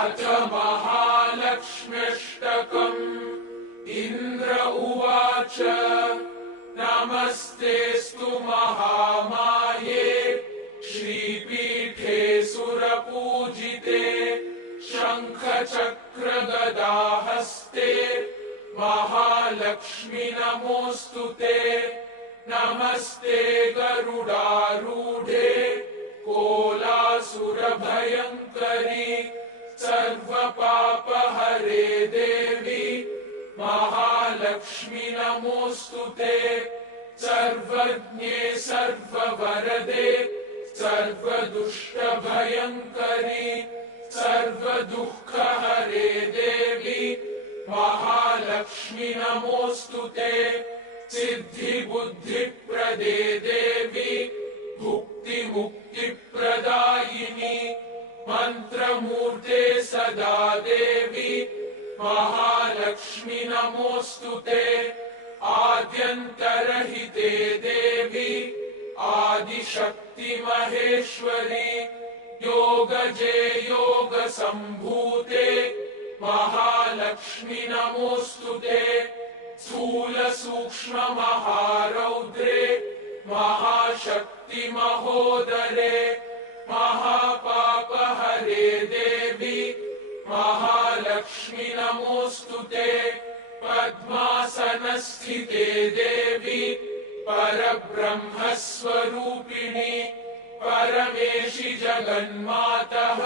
अथ महालक्ष्म्यष्टकम्। इन्द्र उवाच नमस्तेऽस्तु महामाये श्रीपीठे सुरपूजिते शङ्खचक्रगदाहस्ते महालक्ष्मि नमोऽस्तुते। नमस्ते गरुडारूढे कोलासुरभयङ्करी सर्वपापहरे देवी महालक्ष्मि नमोऽस्तुते। सर्वज्ञे सर्ववरदे सर्वदुष्टभयङ्करी सर्वदुःखहरे देवी महालक्ष्मि नमोऽस्तुते। सिद्धिबुद्धिप्रदे देवी भुक्तिमुक्तिप्रदायिनी मन्त्रमूर्ते सदा देवी महालक्ष्मि नमोऽस्तुते। आद्यन्तरहिते देवी आदिशक्ति महेश्वरी योगजे योगसम्भूते महालक्ष्मि नमोऽस्तुते। स्थूलसूक्ष्म महारौद्रे महाशक्ति महोदरे महापापहरे देवी महालक्ष्मि नमोऽस्तुते। पद्मासनस्थिते देवी परब्रह्मस्वरूपिणी परमेशि जगन्मातः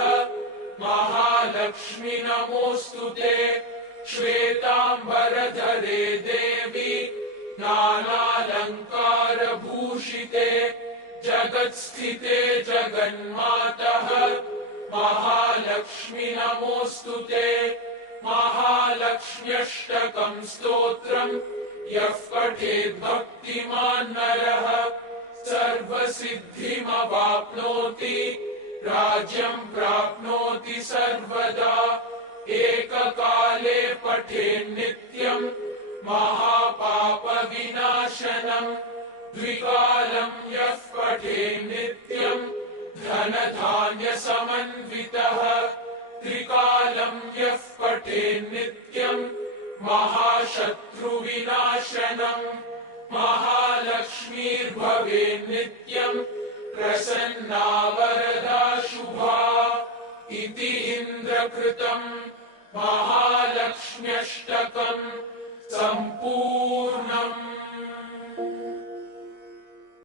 महालक्ष्मि नमोऽस्तुते। श्वेताम्बरधरे देवी नानालङ्कारभूषिते जगत्स्थिते जगन्मातः महालक्ष्मि नमोऽस्तुते। महालक्ष्म्यष्टकम् स्तोत्रम् यः पठेद्भक्तिमान् नरः सर्वसिद्धिमवाप्नोति राज्यम् प्राप्नोति सर्वदा। एककाले पठेन्नित्यम् महापापविनाशनम् द्विकालम् यः पठेन्नित्यम् धनधान्यसमन्वितः त्रिकालम् यः पठेन्नित्यम् महाशत्रुविनाशनम् महालक्ष्मीर्भवेन्नित्यम् प्रसन्ना वरदा शुभा। इति इन्द्रकृतम् महालक्ष्म्यष्टकम् सम्पूर्णम्।